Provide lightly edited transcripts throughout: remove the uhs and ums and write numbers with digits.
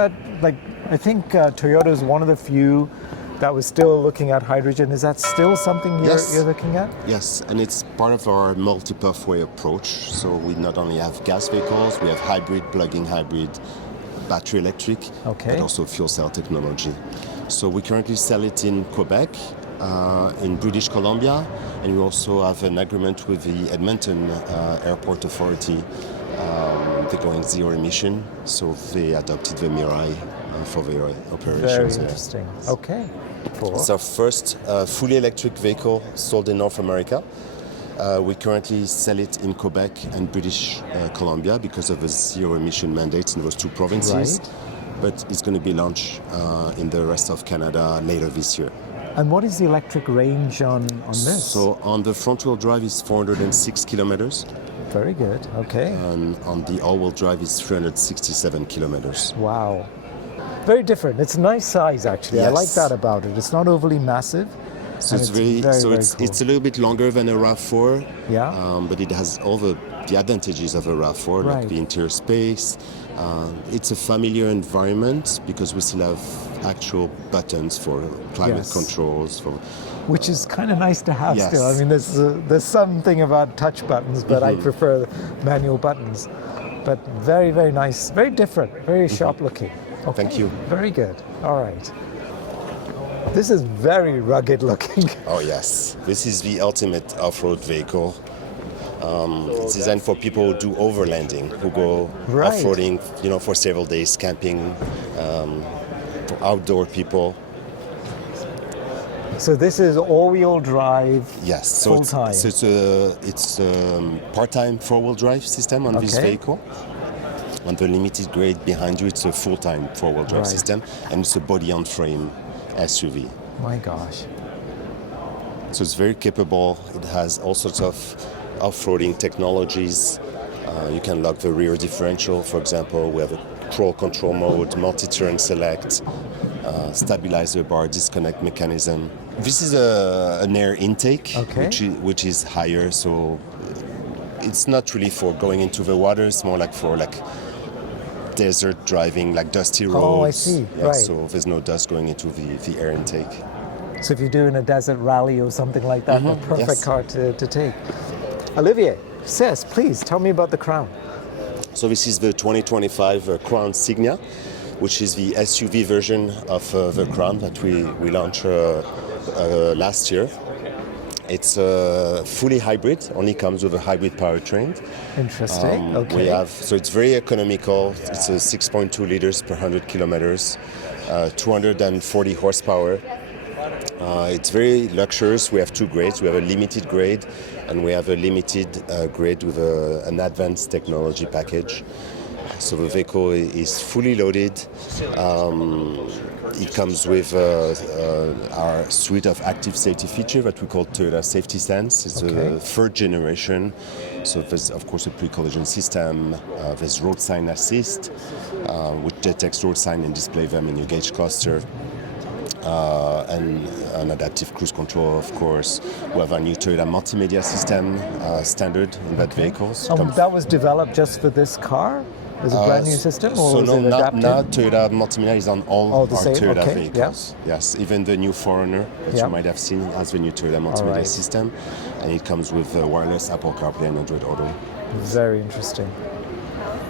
Like, I think Toyota is one of the few that was still looking at hydrogen. Is that still something you're looking at? Yes, and it's part of our multi-pathway approach. So we not only have gas vehicles, we have hybrid, plug-in hybrid, battery electric, but also fuel cell technology. So we currently sell it in Quebec, in British Columbia, and we also have an agreement with the Edmonton Airport Authority. They're going zero emission, so they adopted the Mirai for their operations. Very interesting. Okay. Cool. It's our first fully electric vehicle sold in North America. We currently sell it in Quebec and British Columbia because of the zero emission mandates in those two provinces. Right. But it's going to be launched in the rest of Canada later this year. And what is the electric range on this? So on the front wheel drive is 406 kilometers. Very good. Okay. And on the all-wheel drive is 367 kilometers. Wow. Very different. It's a nice size, actually. Yes. I like that about it. It's not overly massive. So it's very cool. It's a little bit longer than a RAV4. Yeah. But it has all the advantages of a RAV4, like the interior space. It's a familiar environment because we still have actual buttons for climate controls. Which is kind of nice to have still. I mean, there's something about touch buttons, but I prefer manual buttons. But very, very nice, very different, very sharp looking. Okay. Thank you. Very good. All right. This is very rugged looking. Oh yes, this is the ultimate off-road vehicle. It's designed for people who do overlanding, who go off-roading, for several days, camping, for outdoor people. So this is all-wheel drive. Yes, so full-time. It's a part-time four-wheel drive system on this vehicle. On the limited grade behind you, it's a full-time four-wheel drive system, and it's a body-on-frame SUV. My gosh. So it's very capable. It has all sorts of off-roading technologies. You can lock the rear differential, for example. We have a Pro control mode, multi-turn select, stabilizer bar disconnect mechanism. This is an air intake, which is higher, so it's not really for going into the water. It's more like for desert driving, like dusty roads. Oh, I see. Yeah, so there's no dust going into the air intake. So if you're doing a desert rally or something like that, the perfect car to take. Olivier, Sis, please tell me about the Crown. So this is the 2025 Crown Signia, which is the SUV version of the Crown that we launched last year. It's fully hybrid, only comes with a hybrid powertrain. Interesting. Okay. So it's very economical. It's a 6.2 liters per 100 kilometers, 240 horsepower. It's very luxurious. We have two grades. We have a limited grade, and we have a limited grade with an advanced technology package. So the vehicle is fully loaded. It comes with our suite of active safety features that we call Toyota Safety Sense. It's a third generation. So there's, of course, a pre-collision system. There's road sign assist, which detects road sign and display them in your gauge cluster. And an adaptive cruise control, of course. We have a new Toyota multimedia system standard in that vehicle. That was developed just for this car? Is it a brand new system, or so is it adapted? Now Toyota multimedia is on all our Toyota vehicles. Yes. Yes, even the new 4Runner that you might have seen has the new Toyota multimedia system, and it comes with wireless Apple CarPlay and Android Auto. Very interesting.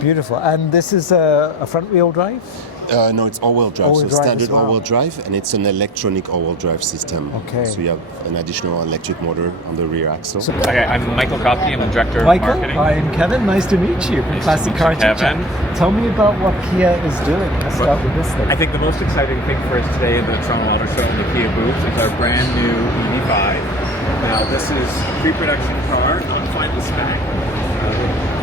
Beautiful. And this is a front-wheel drive? No, it's all-wheel drive. Standard all-wheel drive, and it's an electronic all-wheel drive system. Okay. So you have an additional electric motor on the rear axle. Okay, I'm Michael Kopke. I'm the director of marketing. I'm Kevin. Nice to meet you. Nice Classic Car Kevin. ChitChat. Tell me about what Kia is doing. Let's start with this thing. I think the most exciting thing for us today in the Toronto AutoShow in the Kia booth is our brand new EV5. Now, this is a pre-production car, not finally spec.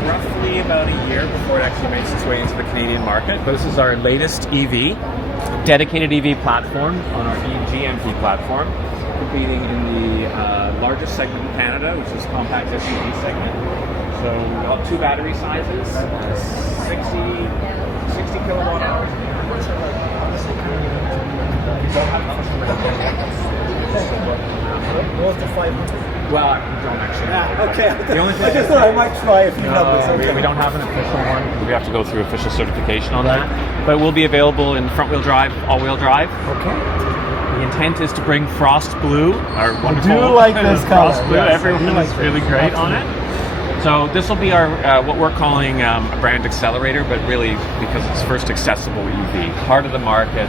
Roughly about a year before it actually makes its way into the Canadian market. But this is our latest EV, dedicated EV platform on our GMP platform, competing in the largest segment in Canada, which is compact SUV segment. So we have two battery sizes, 60 kilowatt hours. North of 500. Well, we don't actually. Okay. The only thing I just thought I might try a few numbers. We don't have an official one. We have to go through official certification on that. but will be available in front-wheel drive, all-wheel drive. Okay. The intent is to bring Frost Blue, our wonderful I do like this color. Frost Blue. Yes, Everyone like is really great on it. So this will be our what we're calling a brand accelerator, but really because it's first accessible EV, heart of the market.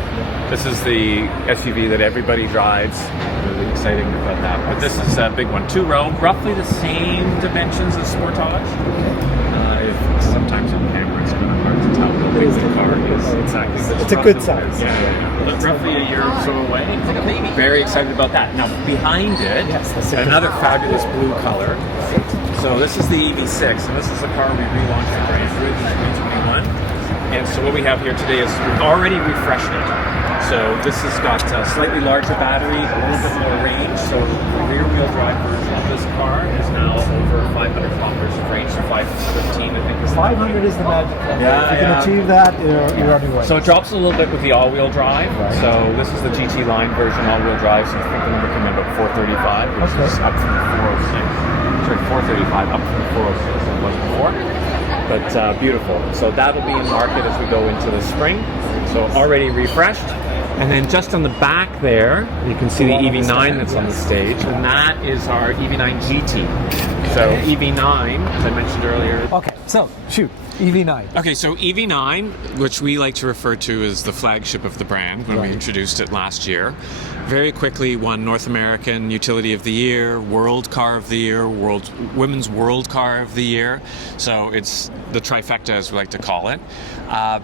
This is the SUV that everybody drives. Really exciting about that. But this is a big one, 2-row, roughly the same dimensions as Sportage. Sometimes on camera it's kind of hard to tell how big the car is. Exactly. It's a good size. Yeah. Roughly a year or so away. Very excited about that. Now behind it, another fabulous blue color. So this is the EV6, and this is the car we relaunched the brand with in 2021. And so what we have here today is we've already refreshed it. So this has got a slightly larger battery, a little bit more range. So the rear-wheel drive version of this car is now over 500 kilometers of range, so 515 I think. 500 is the magic number. Yeah, if you can achieve that, you're on your way. So it drops a little bit with the all-wheel drive. Right. So this is the GT line version all-wheel drive. So I think the number came in about 435, which is up from 406. Sorry, 435, up from 406 it was before. But beautiful. So that'll be in market as we go into the spring. So already refreshed. And then just on the back there, you can see the EV9 that's on the stage, and that is our EV9 GT. So EV9, as I mentioned earlier. Okay, so shoot, EV9. Okay, so EV9, which we like to refer to as the flagship of the brand when we introduced it last year, very quickly won North American Utility of the Year, World Car of the Year, Women's World Car of the Year. So it's the trifecta, as we like to call it.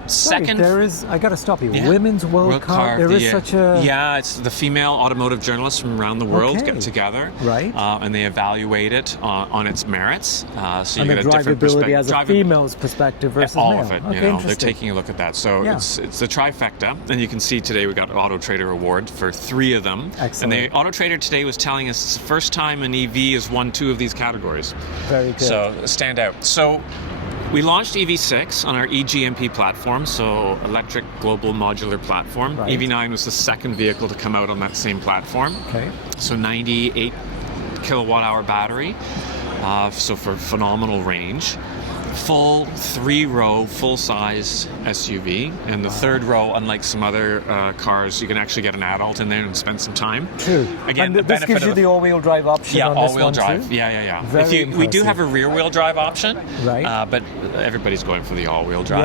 Second, there is. I got to stop you. Women's World Car. There is such a. Yeah, it's the female automotive journalists from around the world get together, right? And they evaluate it on its merits. So and you the get a different drivability as a female's perspective versus all male. of it. Okay, You know, they're taking a look at that. So it's the trifecta, and you can see today we got Auto Trader award for 3 of them. Excellent. And the Auto Trader today was telling us it's the first time an EV has won 2 of these categories. Very good. So stand out. So we launched EV6 on our eGMP platform, so Electric Global Modular Platform. Right. EV9 was the second vehicle to come out on that same platform. Okay. So 98 kilowatt hour battery, so for phenomenal range. Full 3-row, full-size SUV, and the 3rd row, unlike some other cars, you can actually get an adult in there and spend some time. True. Again, and this gives you the all-wheel drive option on this one all-wheel drive. too? Yeah. Very we do have a rear-wheel drive option, right? But everybody's going for the all-wheel drive.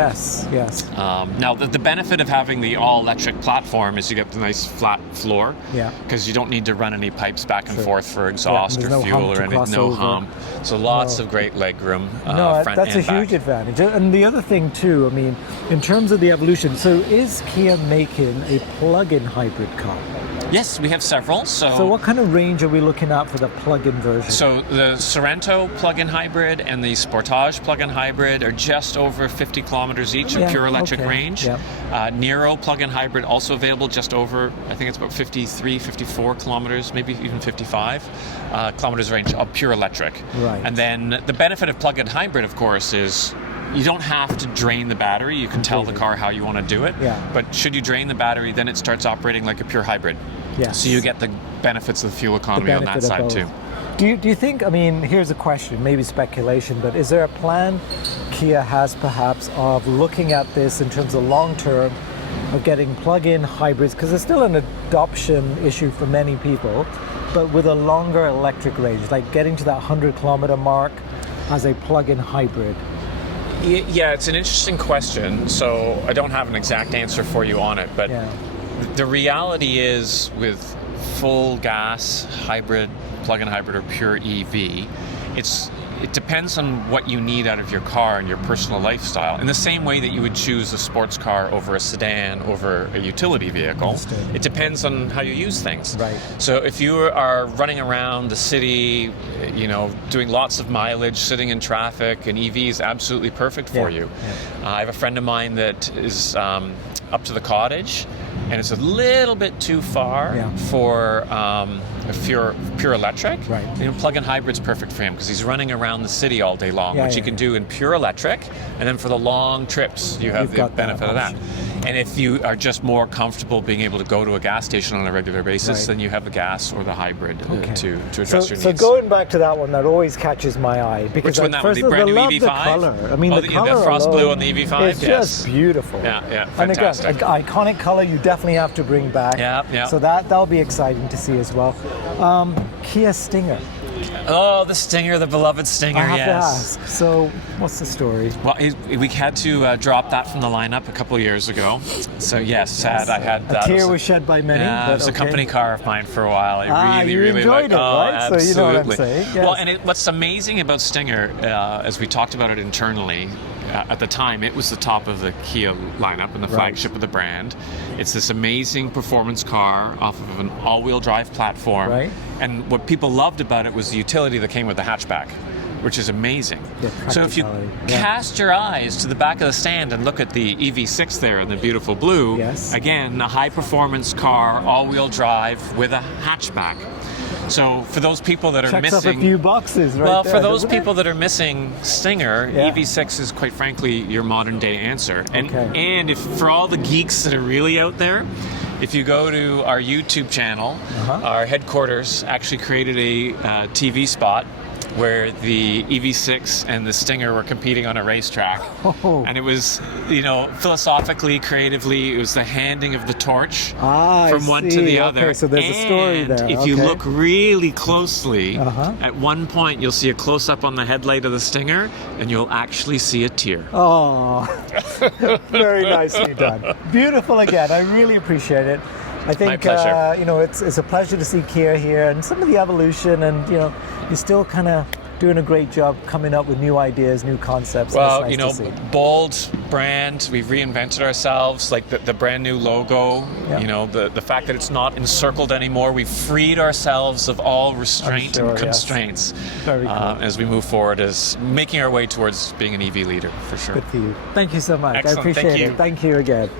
Yes. Now, the benefit of having the all-electric platform is you get the nice flat floor. Yeah. Because you don't need to run any pipes back and forth for exhaust or no fuel or anything. No hump. So lots of great leg room. Front that's and a huge advantage. And the other thing too, I mean, in terms of the evolution, so is Kia making a plug-in hybrid car? Yes, we have several. So what kind of range are we looking at for the plug-in version? So the Sorento plug-in hybrid and the Sportage plug-in hybrid are just over 50 kilometers each in pure electric range. Yeah. Nero plug-in hybrid also available just over, I think it's about 53, 54 kilometers, maybe even 55 kilometers range of pure electric. Right. And then the benefit of plug-in hybrid, of course, is you don't have to drain the battery. You can tell the car how you want to do it. Yeah. But should you drain the battery, then it starts operating like a pure hybrid. Yes. So you get the benefits of the fuel economy on that side too. Do you think, I mean, here's a question, maybe speculation, but is there a plan Kia has perhaps of looking at this in terms of long term, of getting plug-in hybrids, because it's still an adoption issue for many people, but with a longer electric range, like getting to that 100-kilometer mark as a plug-in hybrid? Yeah, it's an interesting question. So I don't have an exact answer for you on it, but the reality is with full gas hybrid, plug-in hybrid, or pure EV, it depends on what you need out of your car and your personal lifestyle. In the same way that you would choose a sports car over a sedan, over a utility vehicle, it depends on how you use things. Right. So if you are running around the city, doing lots of mileage, sitting in traffic, an EV is absolutely perfect for you. I have a friend of mine that is up to the cottage, and it's a little bit too far for a pure electric. Right. Plug-in hybrid's perfect for him because he's running around the city all day long, which you can do in pure electric, and then for the long trips, you have the benefit of that. And if you are just more comfortable being able to go to a gas station on a regular basis, Right. then you have the gas or the hybrid to address your needs. So going back to that one, that always catches my eye. Because Which one, that one? first The brand new love EV5? the color. I mean, Oh, the the color frost blue alone on the EV5? It's Yes. just beautiful. Yeah, And again, fantastic. an iconic color you definitely have to bring back. Yeah. So that'll be exciting to see as well. Kia Stinger. Oh, the Stinger, the beloved Stinger, I have yes. to ask. So what's the story? Well, we had to drop that from the lineup a couple of years ago. So yes, sad. I had A that. tear was shed by many. Yeah, but it was a okay. company car of mine for a while. I you really enjoyed liked it, right? So you know what I'm absolutely. saying. Yes. Well, and what's amazing about Stinger, as we talked about it internally, at the time, it was the top of the Kia lineup and the flagship of the brand. It's this amazing performance car off of an all-wheel drive platform. Right. And what people loved about it was the utility that came with the hatchback, which is amazing. So if you cast your eyes to the back of the stand and look at the EV6 there in the beautiful blue, again, a high-performance car, all-wheel drive with a hatchback. So for those people that are Checks missing, off a few boxes, right? well, there, for those doesn't people it? that are missing Stinger, EV6 is quite frankly your modern day answer. And if for all the geeks that are really out there, if you go to our YouTube channel, our headquarters actually created a TV spot where the EV6 and the Stinger were competing on a racetrack. And it was, philosophically, creatively, it was the handing of the torch from one to the other. Okay, so there's a story there. If you look really closely, at one point you'll see a close-up on the headlight of the Stinger, and you'll actually see a tear. Oh, very nicely done. Beautiful again. I really appreciate it. I think My pleasure. It's a pleasure to see Kia here and some of the evolution, and you're still kind of doing a great job coming up with new ideas, new concepts. Well, It's nice to see. bold brand. We've reinvented ourselves, like the brand new logo. The fact that it's not encircled anymore. We've freed ourselves of all restraint and constraints. Very cool. As we move forward, as making our way towards being an EV leader for sure. Good for you. Thank you so much. Excellent. I appreciate Thank you. it. Thank you again.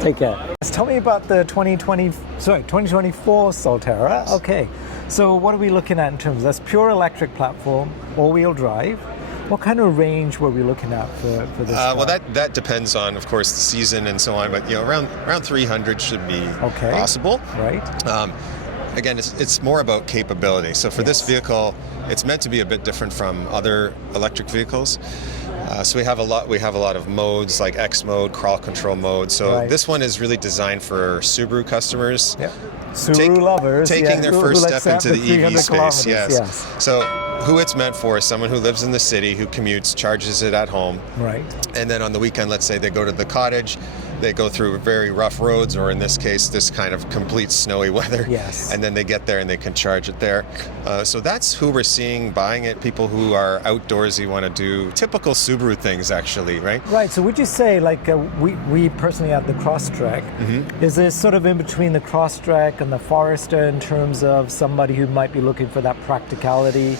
Take care. Tell me about the 2024 Solterra. Okay. So what are we looking at in terms of that's pure electric platform, all-wheel drive? What kind of range were we looking at for this? Well, that depends on, of course, the season and so on. But around 300 should be possible. Right. Again, it's more about capability. So for this vehicle, it's meant to be a bit different from other electric vehicles. So we have a lot of modes like X mode, crawl control mode. So this one is really designed for Subaru customers. Yeah. Subaru lovers. Taking their first step into the EV space. Yes. So who it's meant for is someone who lives in the city, who commutes, charges it at home. Right. And then on the weekend, let's say they go to the cottage, they go through very rough roads, or in this case, this kind of complete snowy weather. Yes. And then they get there and they can charge it there. So that's who we're seeing buying it, people who are outdoorsy, want to do typical Subaru things, actually, right? Right. So would you say, like, we personally have the Crosstrek, is this sort of in between the Crosstrek and the Forester in terms of somebody who might be looking for that practicality?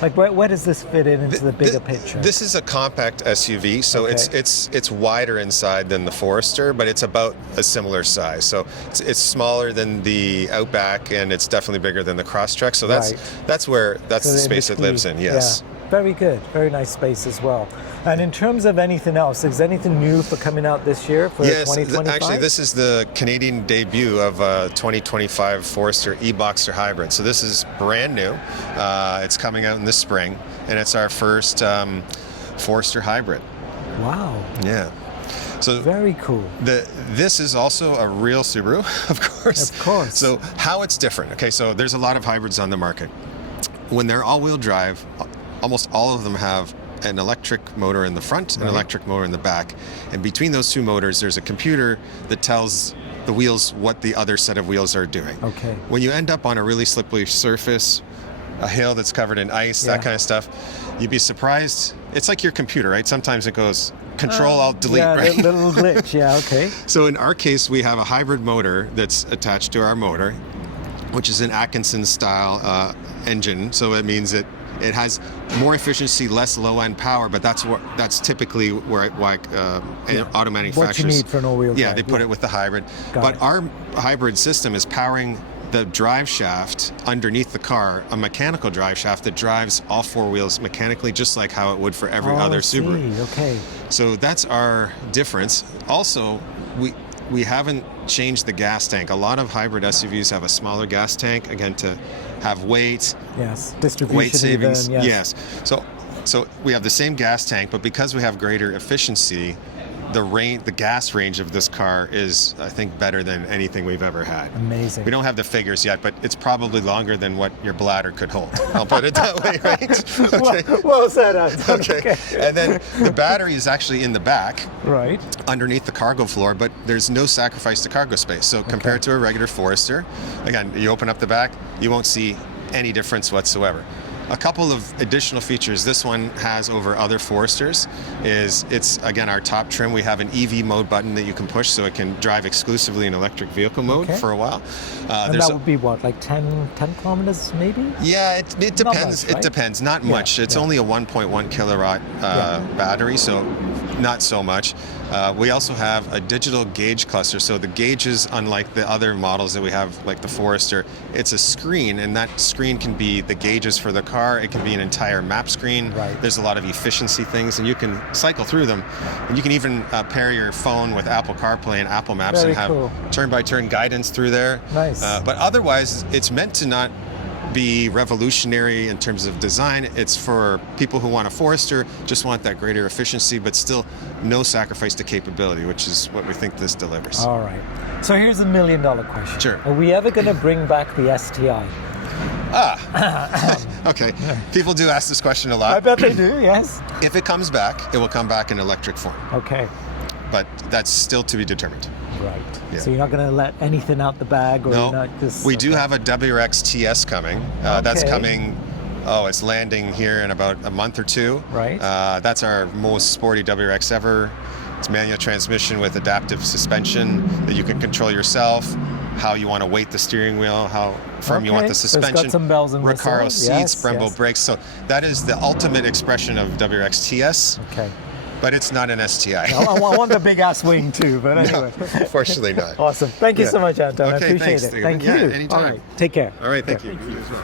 Like, where does this fit into the bigger picture? This is a compact SUV, so it's wider inside than the Forester, but it's about a similar size. So it's smaller than the Outback, and it's definitely bigger than the Crosstrek. So that's the space it lives in. Yes. Yeah. Very good. Very nice space as well. And in terms of anything else, is anything new for coming out this year for 2025? Actually, this is the Canadian debut of a 2025 Forester e-Boxster Hybrid. So this is brand new. It's coming out in the spring, and it's our first Forester Hybrid. Wow. Yeah. So very cool. This is also a real Subaru, of course. Of course. So how it's different? Okay, so there's a lot of hybrids on the market. When they're all-wheel drive, almost all of them have an electric motor in the front and an electric motor in the back. And between those two motors, there's a computer that tells the wheels what the other set of wheels are doing. Okay. When you end up on a really slippery surface, a hill that's covered in ice, that kind of stuff, you'd be surprised. It's like your computer, right? Sometimes it goes Control, Alt, Delete, right? Yeah, little glitch, yeah, okay. So in our case, we have a hybrid motor that's attached to our motor, which is an Atkinson-style engine. So it means that it has more efficiency, less low-end power, but that's typically why auto manufacturers. What you need for an all-wheel drive. Yeah, they put it with the hybrid. But our hybrid system is powering the drive shaft underneath the car, a mechanical drive shaft that drives all four wheels mechanically, just like how it would for every other Subaru. Okay. So that's our difference. Also, we haven't changed the gas tank. A lot of hybrid SUVs have a smaller gas tank, again, to have weight, Yes, distribution. weight savings. Even, yes. So we have the same gas tank, but because we have greater efficiency, the gas range of this car is, I think, better than anything we've ever had. Amazing. We don't have the figures yet, but it's probably longer than what your bladder could hold. I'll put it that way, right? Okay. Well said, Anton. Okay. And then the battery is actually in the back, Right. underneath the cargo floor, but there's no sacrifice to cargo space. So compared to a regular Forester, again, you open up the back, you won't see any difference whatsoever. A couple of additional features this one has over other Foresters is it's, again, our top trim. We have an EV mode button that you can push so it can drive exclusively in electric vehicle mode for a while. And that would be what, like 10 kilometers maybe? Yeah, it depends. Much, right? It depends. Not much. It's only a 1.1 kilowatt battery, so not so much. We also have a digital gauge cluster. So the gauges, unlike the other models that we have, like the Forester, it's a screen, and that screen can be the gauges for the car. It can be an entire map screen. Right. There's a lot of efficiency things, and you can cycle through them. And you can even pair your phone with Apple CarPlay and Apple Maps Very and have cool. turn-by-turn guidance through there. Nice. But otherwise, it's meant to not be revolutionary in terms of design. It's for people who want a Forester, just want that greater efficiency, but still no sacrifice to capability, which is what we think this delivers. All right. So here's $1 million question. Sure. Are we ever going to bring back the STI? Okay. People do ask this question a I lot. bet they do, yes. If it comes back, it will come back in electric form, Okay. but that's still to be determined. Right. Yeah. So you're not going to let anything out the bag, or No, you're not just, we do have a WRX TS coming. That's Okay. coming. Oh, it's landing here in about a month or two. Right. That's our most sporty WRX ever. It's manual transmission with adaptive suspension that you can control yourself. How you want to weight the steering wheel, how firm you want the So it's got suspension. some bells and Recaro whistles. seats, Yes, Brembo yes. brakes. So that is the ultimate expression of WRX TS, Okay. but it's not an STI. I want the big ass wing too, but anyway. Unfortunately not. Awesome. Thank you Yeah. so much, Anton. I Okay, appreciate thanks, it. David. Thank Yeah, you. anytime. All right. Take care. All right, thank you. You as well.